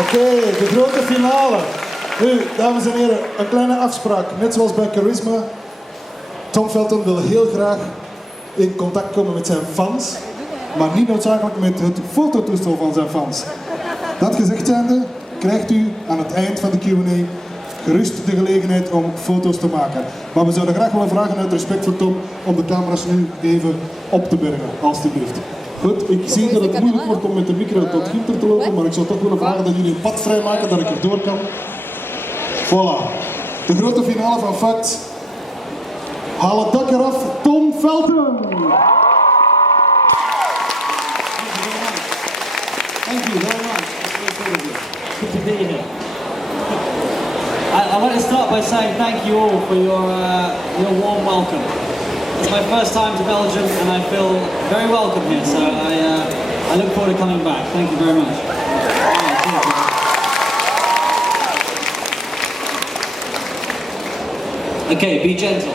Oké, de grote finale. Nu, dames en heren, een kleine afspraak. Net zoals bij Charisma. Tom Felton wil heel graag in contact komen met zijn fans. Maar niet noodzakelijk met het fototoestel van zijn fans. Dat gezegd zijnde, krijgt u aan het eind van de Q&A gerust de gelegenheid om foto's te maken. Maar we zouden graag willen vragen uit respect voor Tom om de camera's nu even op te bergen, alstublieft. Goed, ik zie dat het moeilijk wordt om met de micro tot Ginter te lopen, maar ik zou toch willen vragen dat jullie een pad vrijmaken dat ik erdoor kan. Voilà. De grote finale van F.A.C.T.S. Haal het dak eraf, Tom Felton! Thank you very much. Good to be here. I want to start by saying thank you all for your warm welcome. It's my first time to Belgium and I feel very welcome here, so I look forward to coming back. Thank you very much. Okay, be gentle.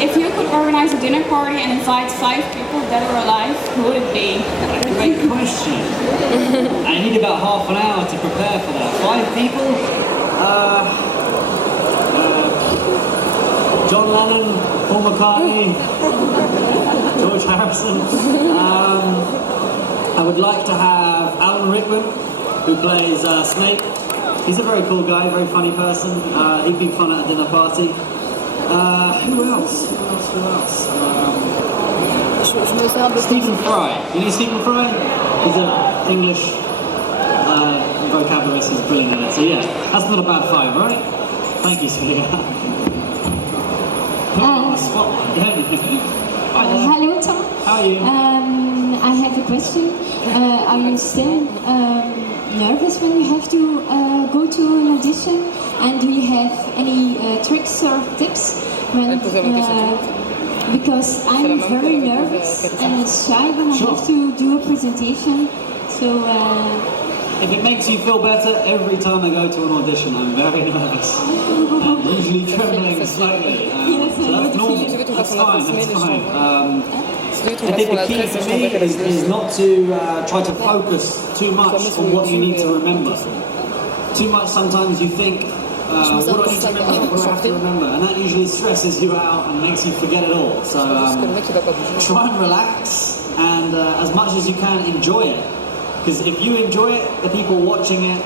If you could organize a dinner party and invite 5 people dead or alive, who would it be? Great question. I need about half an hour to prepare for that. 5 people? John Lennon, Paul McCartney, George Harrison. I would like to have Alan Rickman, who plays Snape. He's a very cool guy, very funny person. He'd be fun at a dinner party. Who else? Stephen Fry. You know Stephen Fry? He's an English vocabulary, he's brilliant at it. So yeah, that's not a bad 5, right? Thank you, Celia. Hello, Tom. How are you? I have a question. Are you still nervous when you have to go to an audition? And do you have any tricks or tips? When, because I'm very nervous and shy when I have to do a presentation. So. If it makes you feel better, every time I go to an audition, I'm very nervous. I'm usually trembling slightly. So that's normal. That's fine. That's fine. I think the key for me is not to try to focus too much on what you need to remember. Too much sometimes you think, what do I need to remember, what do I have to remember? And that usually stresses you out and makes you forget it all. So try and relax and as much as you can enjoy it. Because if you enjoy it, the people watching it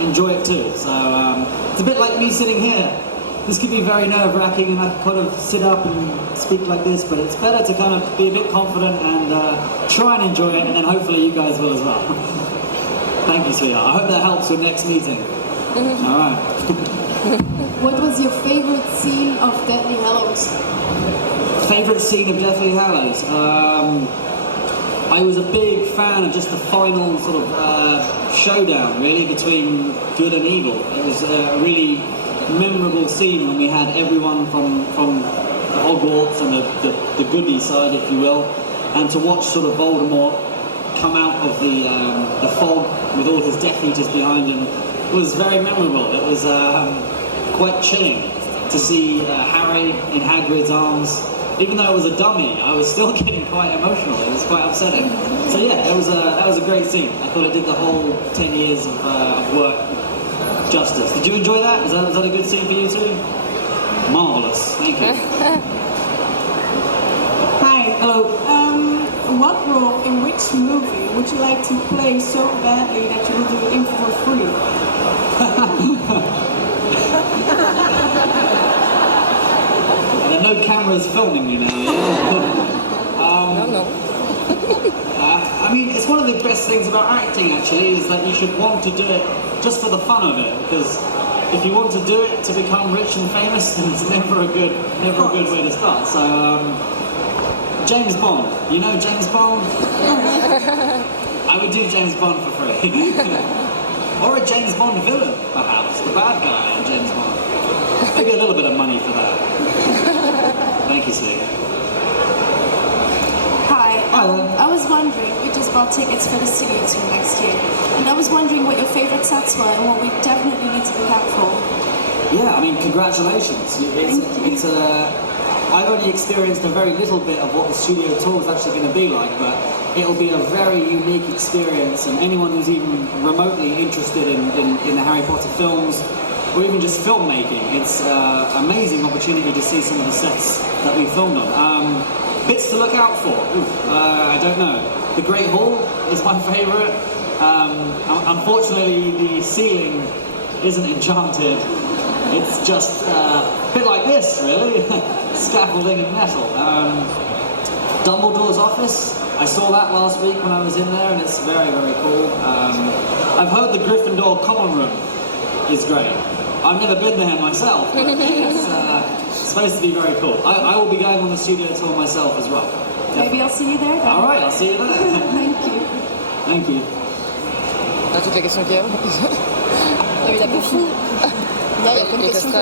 enjoy it too. So it's a bit like me sitting here. This could be very nerve-wracking and I kind of sit up and speak like this, but it's better to kind of be a bit confident and try and enjoy it, and then hopefully you guys will as well. Thank you, sweetheart. I hope that helps with next meeting. All right. What was your favorite scene of Deathly Hallows? Favorite scene of Deathly Hallows? I was a big fan of just the final sort of showdown, really, between good and evil. It was a really memorable scene when we had everyone from Hogwarts and the goody side, if you will, and to watch sort of Voldemort come out of the fog with all his Death Eaters behind him was very memorable. It was quite chilling to see Harry in Hagrid's arms. Even though it was a dummy, I was still getting quite emotional. It was quite upsetting. So yeah, that was a great scene. I thought it did the whole 10 years of work justice. Did you enjoy that? Was that a good scene for you too? Marvellous. Thank you. Hi. Hello. What role in which movie would you like to play so badly that you would do it in for free? There are no cameras filming me now. I mean, it's one of the best things about acting, actually, is that you should want to do it just for the fun of it. Because if you want to do it to become rich and famous, then it's never a good way to start. So, James Bond. You know James Bond? I would do James Bond for free. Or a James Bond villain, perhaps. The bad guy in James Bond. Maybe a little bit of money for that. Thank you, Steve. Hi. I was wondering, we just bought tickets for the studio tour next year, and I was wondering what your favorite sets were and what we definitely need to look out for. Yeah, I mean, congratulations. It's I've only experienced a very little bit of what the studio tour is actually going to be like, but it'll be a very unique experience, and anyone who's even remotely interested in the Harry Potter films, or even just filmmaking, it's an amazing opportunity to see some of the sets that we filmed on. Bits to look out for, I don't know. The Great Hall is my favourite. Unfortunately, the ceiling isn't enchanted. It's just a bit like this, really. Scaffolding and metal. Dumbledore's office, I saw that last week when I was in there, and it's very, very cool. I've heard the Gryffindor common room is great. I've never been there myself, but it's supposed to be very cool. I will be going on the studio tour myself as well. Maybe I'll see you there then. All right, I'll see you there. Thank you. Thank you. Dans toutes les questions qu'il y a. Ah, il a pas fini. Là, il y a plein de questions.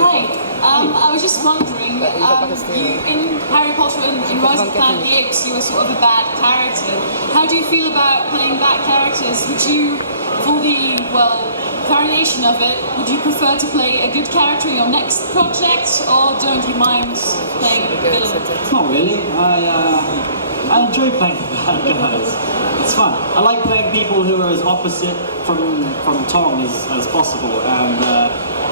Hi, I was just wondering, you, in Harry Potter and in Rise of the Planet of the Apes, you were sort of a bad character. How do you feel about playing bad characters? Would you, for the, variation of it, would you prefer to play a good character in your next project, or don't you mind playing a villain? Not really. I enjoy playing bad guys. It's fun. I like playing people who are as opposite from Tom as possible, and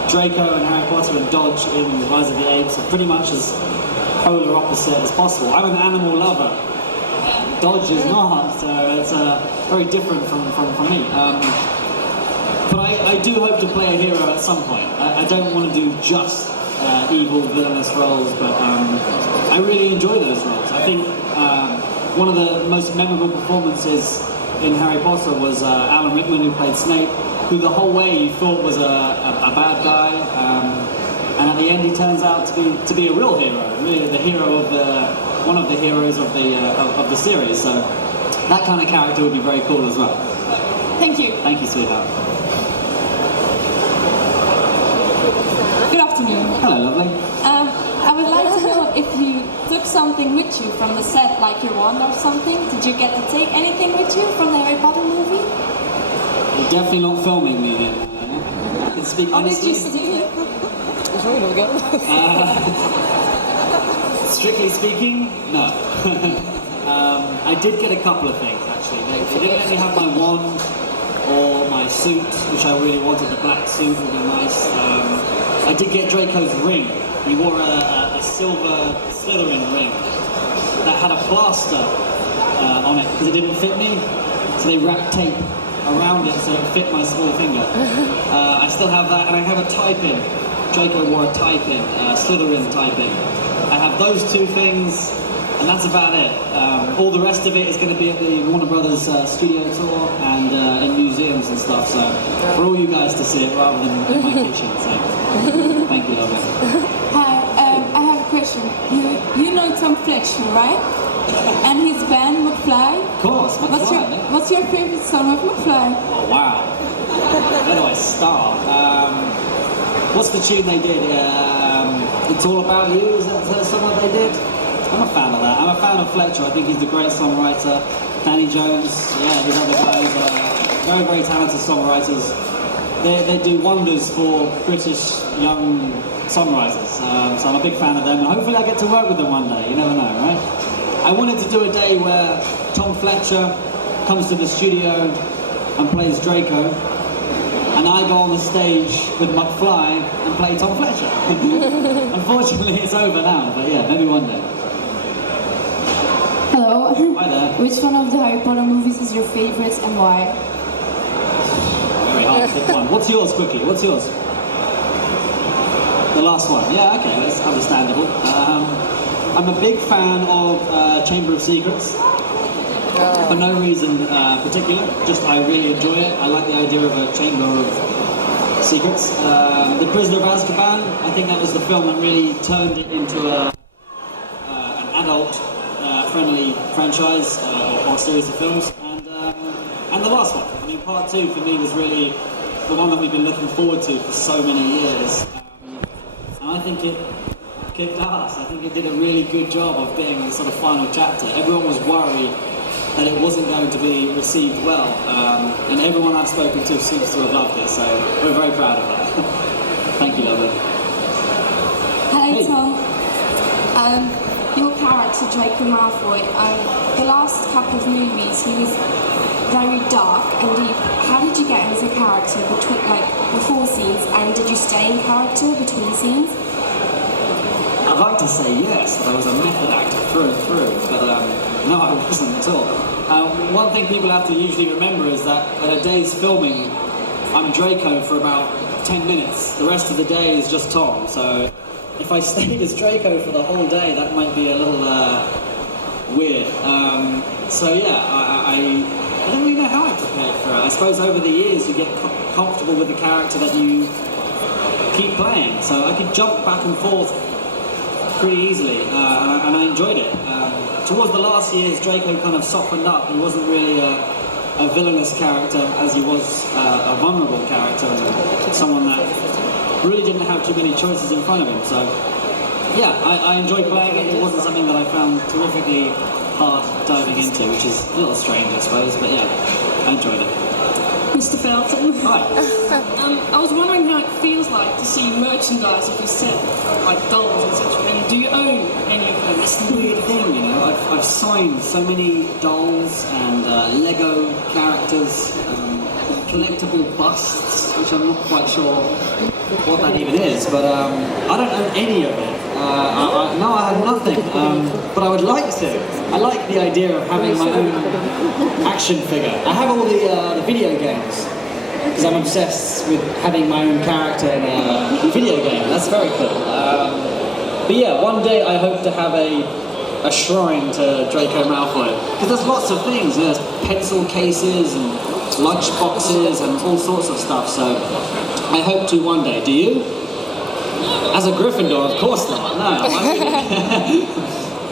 Draco and Harry Potter and Dodge in Rise of the Apes are pretty much as polar opposite as possible. I'm an animal lover. Dodge is not, so it's very different from me. But I do hope to play a hero at some point. I don't want to do just evil, villainous roles, but I really enjoy those roles. I think one of the most memorable performances in Harry Potter was Alan Rickman, who played Snape, who the whole way you thought was a bad guy, and at the end he turns out to be a real hero, really the hero of one of the heroes of the series. So that kind of character would be very cool as well. Thank you. Thank you, sweetheart. Good afternoon. Hello, lovely. I would like to know if you took something with you from the set, like your wand or something. Did you get to take anything with you from the Harry Potter movie? You're definitely not filming me here. I can speak Or did honestly. you steal it? Strictly speaking, no. I did get a couple of things, actually. They didn't let me have my wand or my suit, which I really wanted. The black suit would be nice. I did get Draco's ring. He wore a silver Slytherin ring that had a plaster on it because it didn't fit me. So they wrapped tape around it so it fit my small finger. I still have that, and I have a tie-pin. Draco wore a tie-pin, Slytherin tie-pin. I have those two things, and that's about it. All the rest of it is going to be at the Warner Brothers studio tour and in museums and stuff, so for all you guys to see it rather than in my kitchen. So thank you, lovely. Hi, I have a question. You know Tom Felton, right? And his band McFly? Of course, McFly. What's your favorite song of McFly? Oh wow! Where do I start? What's the tune they did? It's All About You. Is that the song that they did? I'm a fan of that. I'm a fan of Fletcher. I think he's a great songwriter. Danny Jones, yeah, these other guys are very, very talented songwriters. They do wonders for British young songwriters. So I'm a big fan of them, and hopefully I get to work with them one day. You never know, right? I wanted to do a day where Tom Fletcher comes to the studio and plays Draco, and I go on the stage with McFly and play Tom Fletcher. Unfortunately, it's over now, but yeah, maybe one day. Hello. Hi there. Which one of the Harry Potter movies is your favorite and why? Very hard to pick one. What's yours, quickly? What's yours? The last one. Yeah, okay, that's understandable. I'm a big fan of Chamber of Secrets. For no reason particular, just I really enjoy it. I like the idea of a Chamber of Secrets. The Prisoner of Azkaban, I think that was the film that really turned it into an adult-friendly franchise or series of films. And the last one. I mean, part 2 for me was really the one that we've been looking forward to for so many years. And I think it kicked ass. I think it did a really good job of being the sort of final chapter. Everyone was worried that it wasn't going to be received well, and everyone I've spoken to seems to have loved it, so we're very proud of that. Thank you, lovely. Hello, Hey. Tom. Your character, Draco Malfoy, the last couple of movies, he was very dark and deep. How did you get him as a character between, like, before scenes, and did you stay in character between scenes? I'd like to say yes, that I was a method actor through and through, but no, I wasn't at all. One thing people have to usually remember is that at a day's filming, I'm Draco for about 10 minutes. The rest of the day is just Tom, so if I stayed as Draco for the whole day, that might be a little weird. So yeah, I don't really know how I prepared for it. I suppose over the years you get comfortable with the character that you keep playing, so I could jump back and forth pretty easily, and I enjoyed it. Towards the last years, Draco kind of softened up. He wasn't really a villainous character as he was a vulnerable character, and someone that really didn't have too many choices in front of him. So yeah, I enjoyed playing it. It wasn't something that I found terrifically hard diving into, which is a little strange, I suppose, but yeah, I enjoyed it. Mr. Felton. Hi. I was wondering how it feels like to see merchandise of yourself, like dolls, etc. And do you own any of them? That's the weird thing, you know. I've signed so many dolls and Lego characters, collectible busts, which I'm not quite sure what that even is, but I don't own any of it. No, I have nothing, but I would like to. I like the idea of having my own action figure. I have all the video games, because I'm obsessed with having my own character in a video game. That's very cool. But yeah, one day I hope to have a shrine to Draco Malfoy, because there's lots of things. There's pencil cases and lunch boxes and all sorts of stuff, so I hope to one day. Do you? As a Gryffindor, of course not. No.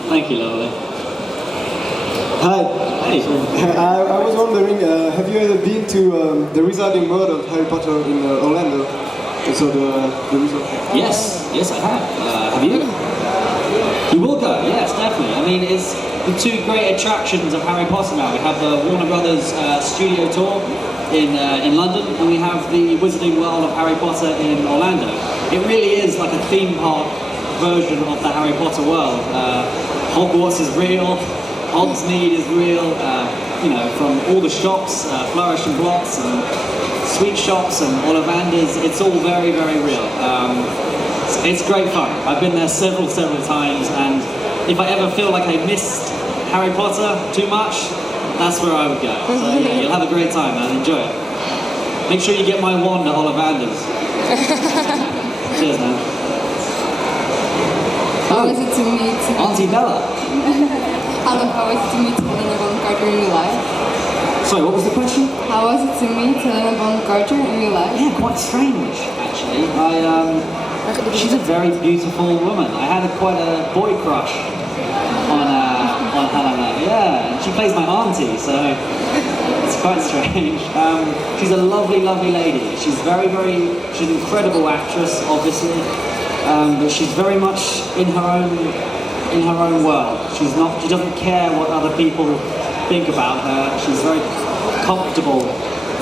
Thank you, lovely. Hi. Hey. I was wondering, have you ever been to the Wizarding World of Harry Potter in Orlando? So the resort? Yes, I have. Have you? You will go, yes, definitely. I mean, it's the two great attractions of Harry Potter now. We have the Warner Brothers studio tour in London, and we have the Wizarding World of Harry Potter in Orlando. It really is like a theme park version of the Harry Potter world. Hogwarts is real, Hogsmeade is real, you know, from all the shops, Flourish and Blotts and sweet shops and Ollivanders, it's all very, very real. It's great fun. I've been there several times, and if I ever feel like I missed Harry Potter too much, that's where I would go. So yeah, you'll have a great time, man. Enjoy it. Make sure you get my wand at Ollivanders. Cheers, man. How was it to meet Auntie Bella? how was it to meet Helena Bonham Carter in real life? Sorry, what was the question? How was it to meet Helena Bonham Carter in real life? Yeah, quite strange, actually. She's a very beautiful woman. I had quite a boy crush on Helena. Yeah, and she plays my auntie, so it's quite strange. She's a lovely, lovely lady. She's she's an incredible actress, obviously, but she's very much in her own world. She doesn't care what other people think about her. She's very comfortable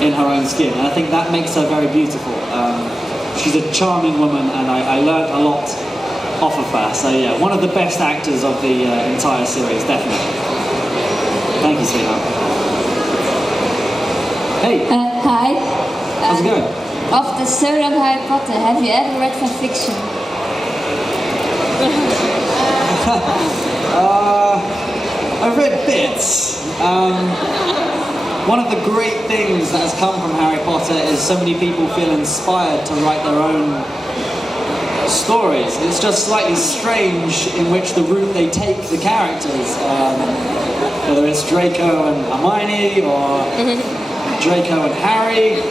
in her own skin, and I think that makes her very beautiful. She's a charming woman, and I learned a lot off of her. So yeah, one of the best actors of the entire series, definitely. Thank you, sweetheart. Hey. Hi. How's it going? Of the story of Harry Potter, have you ever read fan fiction? I've read bits. One of the great things that has come from Harry Potter is so many people feel inspired to write their own stories. It's just slightly strange in which the route they take the characters, whether it's Draco and Hermione, or Draco and Harry,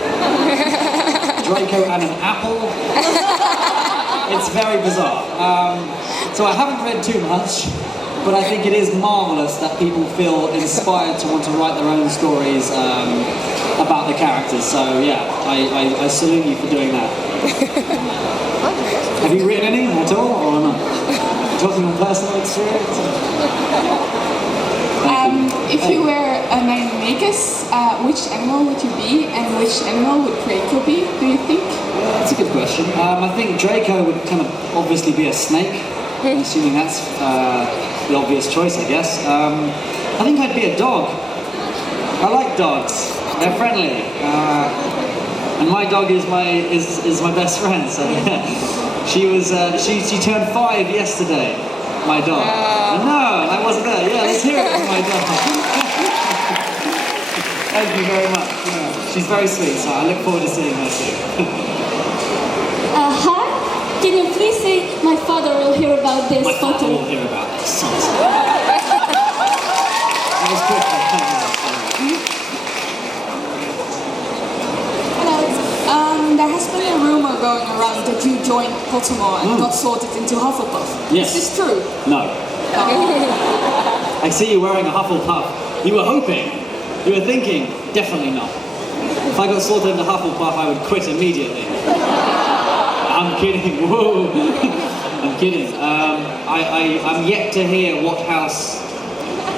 Draco and an apple. It's very bizarre. So I haven't read too much, but I think it is marvellous that people feel inspired to want to write their own stories about the characters. So yeah, I salute you for doing that. Have you written any at all, or not? Talking from personal experience? If you were a Animagus, which animal would you be, and which animal would Draco be, do you think? That's a good question. I think Draco would kind of obviously be a snake. I'm assuming that's the obvious choice, I guess. I think I'd be a dog. I like dogs. They're friendly. And my dog is my best friend. So yeah. She turned 5 yesterday. My dog. No, I wasn't there. Yeah, let's hear it from my dog. Thank you very much. Yeah. She's very sweet, so I look forward to seeing her soon. Hi, can you please say my father will hear about this My photo? father will hear about this. That was good. Hello. There has been a rumor going around that you joined Pottermore and got sorted into Hufflepuff. Yes. Is this true? No. I see you wearing a Hufflepuff. You were hoping. You were thinking. Definitely not. If I got sorted into Hufflepuff, I would quit immediately. I'm kidding. Whoa. I'm kidding. I'm yet to hear what house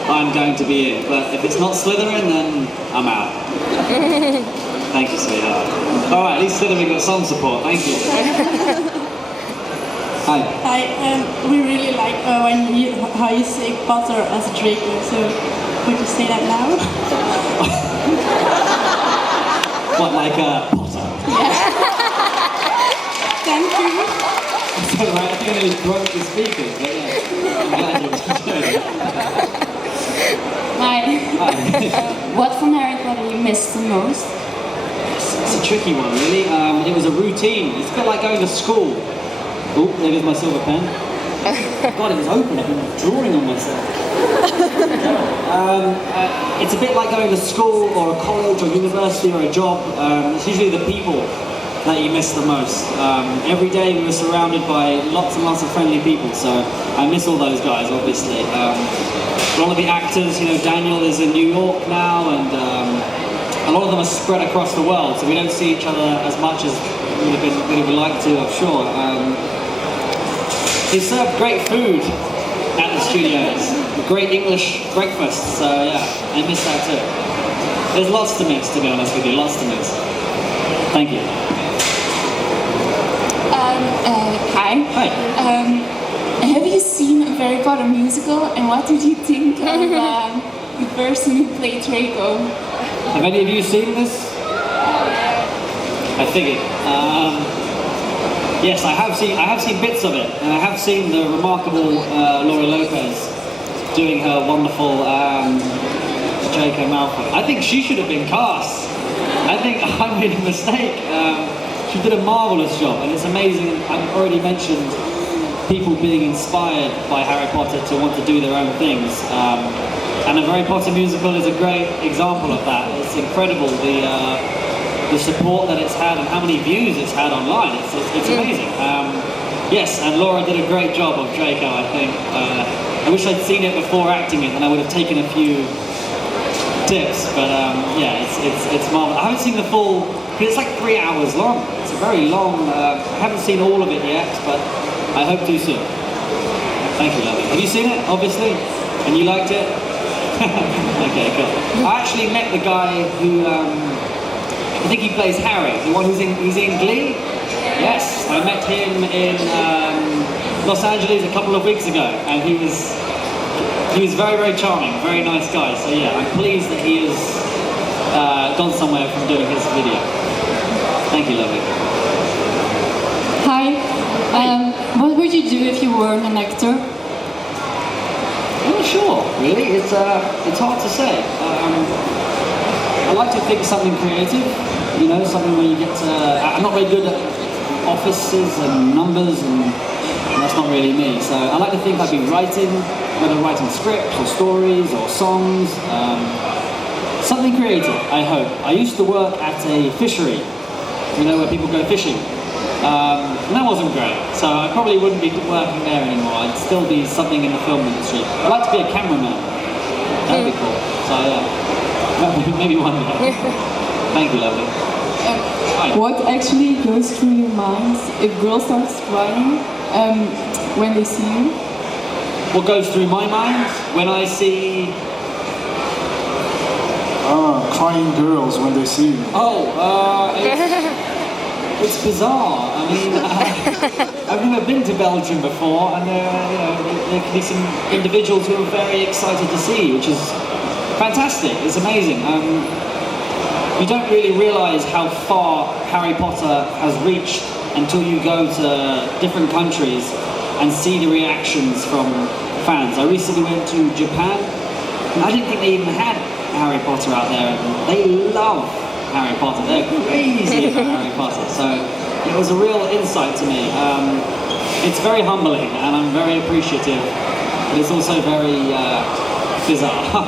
I'm going to be in, but if it's not Slytherin, then I'm out. Thank you, sweetheart. All right, at least Slytherin got some support. Thank you. Hi. Hi. We really like how you say Potter as a Draco. So would you say that now? What, like Potter? Yeah. Thank you. So I think I just broke the speakers, but yeah, I'm glad you enjoyed it. Hi. What from Harry Potter you missed the most? It's a tricky one, really. It was a routine. It's a bit like going to school. Oh, there goes my silver pen. God, it was open. I've been drawing on myself. It's a bit like going to school or a college or university or a job. It's usually the people that you miss the most. Every day we were surrounded by lots and lots of friendly people, so I miss all those guys, obviously. A lot of the actors, you know, Daniel is in New York now, and a lot of them are spread across the world, so we don't see each other as much as we would like to, I'm sure. They serve great food at the studios, great English breakfast, so yeah, I miss that too. There's lots to miss, to be honest with you, lots to miss. Thank you. Hi. Hi. Have you seen a Harry Potter musical, and what did you think of the person who played Draco? Have any of you seen this? I figured. Yes, I have seen bits of it, and I have seen the remarkable Laura Lopez doing her wonderful Draco Malfoy. I think she should have been cast. I think I made a mistake. She did a marvelous job, and it's amazing. I've already mentioned people being inspired by Harry Potter to want to do their own things. And a Harry Potter musical is a great example of that. It's incredible the support that it's had and how many views it's had online. It's amazing. Yes, and Laura did a great job of Draco, I think. I wish I'd seen it before acting it, and I would have taken a few tips. But yeah, it's marvelous. I haven't seen the full, because it's like 3 hours long. It's a very long. I haven't seen all of it yet, but I hope to soon. Thank you, lovely. Have you seen it? Obviously, and you liked it. Okay, cool. I actually met the guy who, I think he plays Harry, the one who's in Glee. Yes, I met him in Los Angeles a couple of weeks ago, and he was very, very charming, very nice guy. So yeah, I'm pleased that he has gone somewhere from doing his video. Thank you, lovely. Hi. What would you do if you weren't an actor? I'm not sure, really. It's hard to say. I like to think something creative, you know, something where you get to... I'm not very good at offices and numbers, and that's not really me. So I like to think I'd be writing, whether writing scripts or stories or songs. Something creative, I hope. I used to work at a fishery, you know, where people go fishing. And that wasn't great, so I probably wouldn't be working there anymore. I'd still be something in the film industry. I'd like to be a cameraman. That'd be cool. So yeah, maybe one day. Thank you, lovely. What actually goes through your mind if girls start crying when they see you? What goes through my mind when I see... crying girls when they see you. It's bizarre. I mean, I've never been to Belgium before, and there can be some individuals who are very excited to see you, which is fantastic. It's amazing. You don't really realise how far Harry Potter has reached until you go to different countries and see the reactions from fans. I recently went to Japan, and I didn't think they even had Harry Potter out there, and they love Harry Potter. They're crazy about Harry Potter. So it was a real insight to me. It's very humbling, and I'm very appreciative, but it's also very bizarre.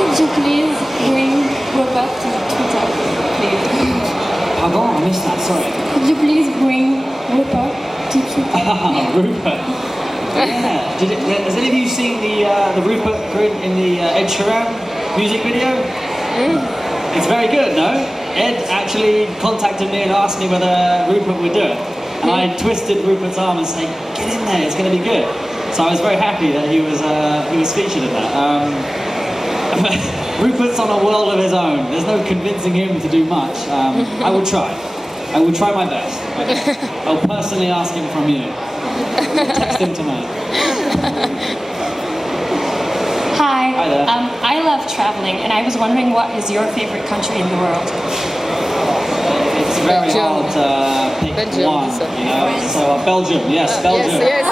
Could you please bring Robert to Twitter, please? Pardon, I missed that, sorry. Could you please bring Rupert to Twitter? Rupert. Yeah. Has any of you seen the Rupert grid in the Ed Sheeran music video? It's very good, no? Ed actually contacted me and asked me whether Rupert would do it. And I twisted Rupert's arm and said, get in there, it's going to be good. So I was very happy that he was featured in that. Rupert's on a world of his own. There's no convincing him to do much. I will try. I will try my best. I'll personally ask him from you. Text him tonight. Hi. Hi there. I love traveling, and I was wondering, what is your favorite country in the world? It's very hard to pick one, you know. So Belgium, yes, Belgium. Yes,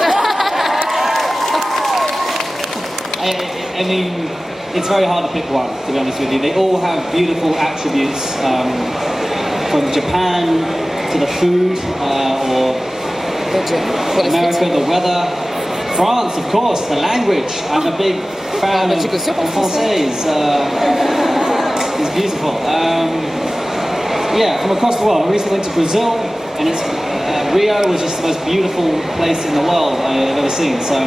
I mean, it's very hard to pick one, to be honest with you. They all have beautiful attributes, from Japan to the food, or America, the weather. France, of course, the language. I'm a big fan of Français. It's beautiful. Yeah, from across the world. I recently went to Brazil, and Rio was just the most beautiful place in the world I've ever seen. So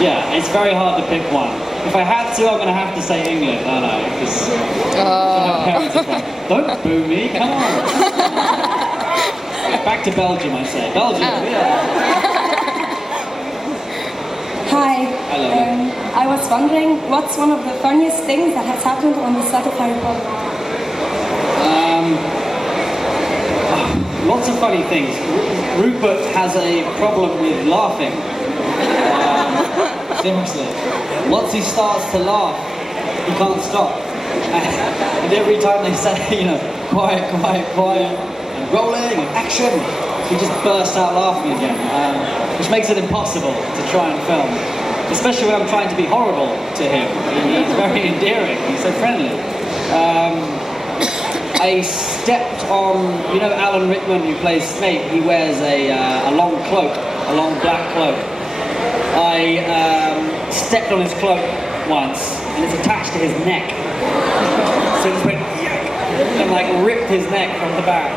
yeah, it's very hard to pick one. If I had to, I'm going to have to say England, aren't I? Because my parents are from. Don't boo me, come on. Back to Belgium, I say. Belgium, yeah. Hi. Hello. I was wondering, what's one of the funniest things that has happened on the set of Harry Potter? Lots of funny things. Rupert has a problem with laughing. Seriously. Once he starts to laugh, he can't stop. And every time they say, you know, quiet, quiet, quiet, and rolling, and action, he just bursts out laughing again, which makes it impossible to try and film. Especially when I'm trying to be horrible to him. He's very endearing, he's so friendly. I stepped on, you know, Alan Rickman, who plays Snape. He wears a long cloak, a long black cloak. I stepped on his cloak once, and it's attached to his neck. So it just went, and like ripped his neck from the back.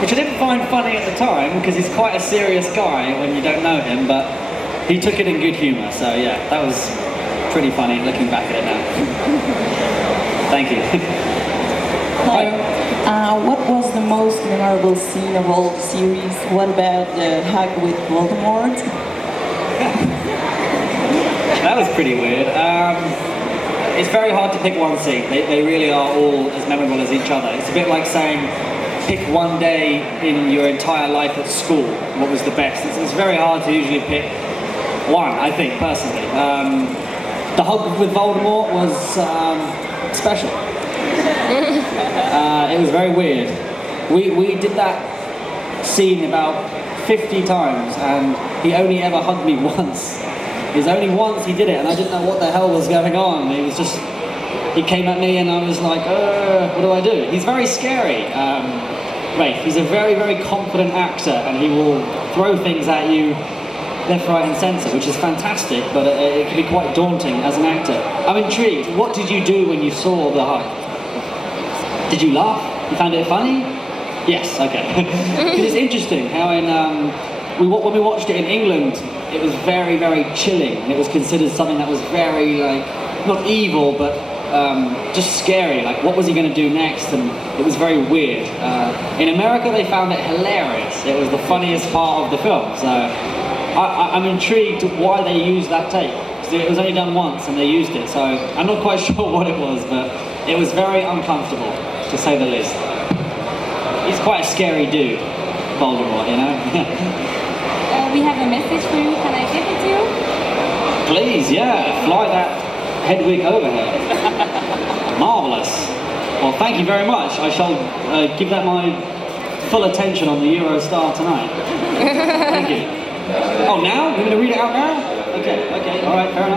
Which I didn't find funny at the time, because he's quite a serious guy when you don't know him, but he took it in good humour. So yeah, that was pretty funny looking back at it now. Thank you. Hi. What was the most memorable scene of all the series? What about the hug with Voldemort? That was pretty weird. It's very hard to pick one scene. They really are all as memorable as each other. It's a bit like saying, pick one day in your entire life at school. What was the best? It's very hard to usually pick one, I think, personally. The hug with Voldemort was special. It was very weird. We did that scene about 50 times, and he only ever hugged me once. It was only once he did it, and I didn't know what the hell was going on. He came at me, and I was like, what do I do? He's very scary. He's a very, very confident actor, and he will throw things at you left, right, and centre, which is fantastic, but it can be quite daunting as an actor. I'm intrigued. What did you do when you saw the hug? Did you laugh? You found it funny? Yes, okay. It's interesting how when we watched it in England, it was very, very chilling. It was considered something that was very, like, not evil, but just scary. Like, what was he going to do next? And it was very weird. In America, they found it hilarious. It was the funniest part of the film. So I'm intrigued why they used that take. It was only done once, and they used it. So I'm not quite sure what it was, but it was very uncomfortable, to say the least. He's quite a scary dude, Voldemort, you know? we have a message for you. Can I give it to you? Please, yeah, fly that head wig overhead. Marvellous. Well, thank you very much. I shall give that my full attention on the Eurostar tonight. Thank you. Oh, now? You're going to read it out now? Okay, all right, fair enough.